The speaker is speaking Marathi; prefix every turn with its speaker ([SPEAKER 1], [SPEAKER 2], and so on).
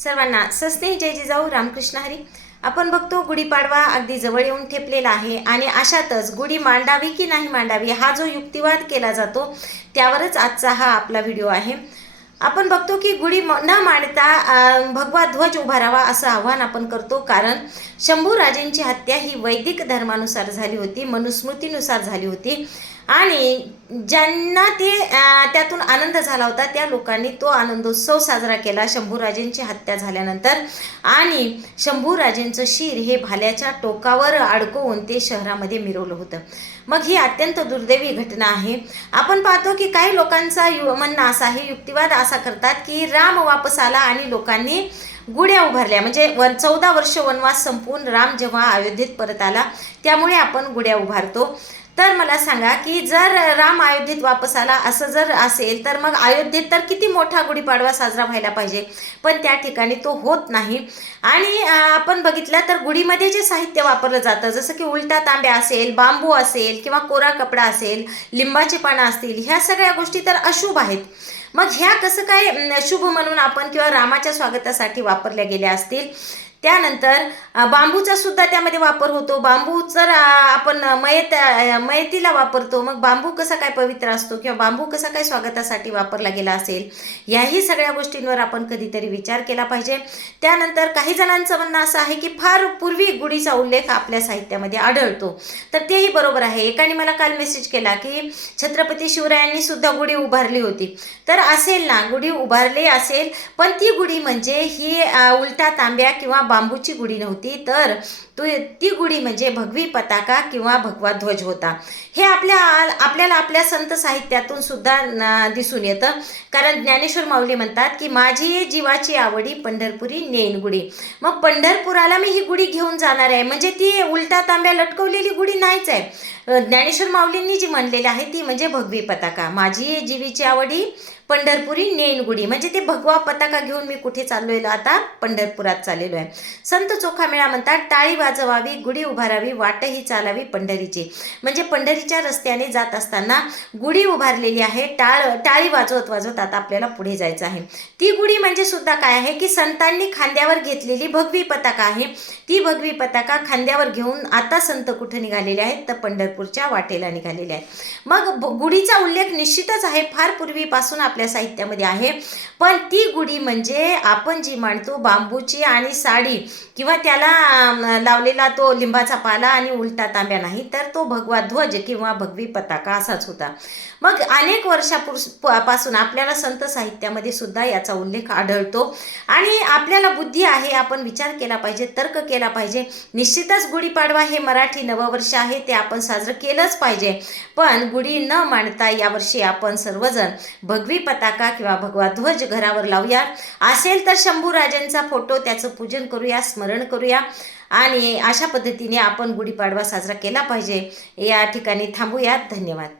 [SPEAKER 1] सर्वांना सस्ते जय जिजाऊ रामकृष्ण हरी. आपण बघतो गुढीपाडवा अगदी जवळ येऊन ठेपलेला आहे आणि अशातच गुढी मांडावी की नाही मांडावी हा जो युक्तिवाद केला जातो त्यावरच आजचा हा आपला व्हिडिओ आहे. आपण बघतो की गुढी म- न मांडता भगवा ध्वज उभारावा असं आव्हान आपण करतो कारण शंभू राजेंची हत्या ही वैदिक धर्मानुसार झाली होती मनुस्मृतीनुसार झाली होती. आणि ज्यांना ते त्यातून आनंद झाला होता त्या लोकांनी तो आनंदोत्सव साजरा केला. शंभूराजेंची हत्या झाल्यानंतर. आणि शंभूराजेंचं शिर हे भाल्याच्या टोकावर अडकवून ते शहरामध्ये मिरवलं होतं. मग ही अत्यंत दुर्दैवी घटना आहे. आपण पाहतो की काही लोकांचा यु म्हणणं असा आहे युक्तिवाद असा करतात की राम वापस आला आणि लोकांनी गुढ्या उभारल्या. म्हणजे वन चौदा वर्ष वनवास संपून राम जेव्हा अयोध्येत परत आला त्यामुळे आपण गुढ्या उभारतो. तर मला सांगा की जर राम अयोध्येत वापस आला असं जर असेल तर मग अयोध्येत तर किती मोठा गुढीपाडवा साजरा व्हायला पाहिजे? पण त्या ठिकाणी तो होत नाही. आणि आपण बघितलं तर गुढीमध्ये जे साहित्य वापरलं जातं जसं की उलटा तांब्या असेल बांबू असेल किंवा कोरा कपडा असेल लिंबाची पानं असतील ह्या सगळ्या गोष्टी तर अशुभ आहेत. मग ह्या कसं काय शुभ म्हणून आपण किंवा रामाच्या स्वागतासाठी वापरल्या गेल्या असतील? त्यानंतर बांबूचा सुद्धा त्यामध्ये वापर होतो. बांबू जर आपण मयत मयतीला वापरतो मग बांबू कसा काय पवित्र असतो किंवा बांबू कसा काय स्वागतासाठी वापरला गेला असेल याही सगळ्या गोष्टींवर आपण कधीतरी विचार केला पाहिजे. त्यानंतर काही जणांचं म्हणणं असं आहे की फार पूर्वी गुढीचा उल्लेख आपल्या साहित्यामध्ये आढळतो. तर तेही बरोबर आहे. एकाने मला काल मेसेज केला की छत्रपती शिवरायांनी सुद्धा गुढी उभारली होती. तर असेल ना गुढी उभारली असेल पण ती गुढी म्हणजे ही उलटा तांब्या किंवा बांबूची गुढी नव्हती तर तो ती गुढी म्हणजे भगवी पताका किंवा भगवा ध्वज होता. हे आपल्या आपल्याला आपल्या संत साहित्यातून सुद्धा दिसून येतं. कारण ज्ञानेश्वर माऊली म्हणतात की माझी जीवाची आवडी पंढरपुरी नेन गुढी. मग पंढरपुराला मी ही गुढी घेऊन जाणार आहे. म्हणजे ती उलटा तांब्या लटकवलेली गुढी नाहीच आहे. ज्ञानेश्वर माऊलींनी जी म्हणलेली आहे ती म्हणजे भगवी पताका. माझी जीवीची आवडी पंढरपुरी नेनगुडी. म्हणजे ते भगवा पताका घेऊन मी कुठे चाललेलो आता? पंढरपुरात चाललेलो आहे. संत चोखामेळा म्हणतात टाळी वाजवावी गुढी उभारावी वाटही चालावी पंढरीची. म्हणजे पंढरीच्या रस्त्याने जात असताना गुढी उभारलेली आहे. टाळ टाळी वाजवत वाजवत आता आपल्याला पुढे जायचं आहे. ती गुढी म्हणजे सुद्धा काय आहे? की संतांनी खांद्यावर घेतलेली भगवी पताका आहे. ती भगवी पताका खांद्यावर घेऊन आता संत कुठे निघालेले आहेत? तर पंढरपूरच्या वाटेला निघालेले आहेत. मग गुढीचा उल्लेख निश्चितच आहे. फार पूर्वीपासून आपल्या साहित्यामध्ये आहे. पण ती गुढी म्हणजे आपण जी मांडतो बांबूची आणि साडी किंवा त्याला लावलेला तो लिंबाचा पाला आणि उलटा तांब्या नाही तर तो भगवा ध्वज किंवा भगवी पताका असाच होता. मग अनेक वर्षापासून आपल्याला संत साहित्यामध्ये सुद्धा याचा उल्लेख आढळतो. आणि आपल्याला बुद्धी आहे आपण विचार केला पाहिजे तर्क केला पाहिजे. निश्चितच गुढीपाडवा हे मराठी नववर्ष आहे ते आपण साजरं केलंच पाहिजे. पण गुढी न मांडता यावर्षी आपण सर्वजण भगवी पताका किंवा भगवा ध्वज घरावर लावूया. असेल तर शंभूराजांचा फोटो त्याचं पूजन करूया स्मरण करूया. आणि अशा पद्धतीने आपण गुढीपाडवा साजरा केला पाहिजे. या ठिकाणी थांबूयात. धन्यवाद.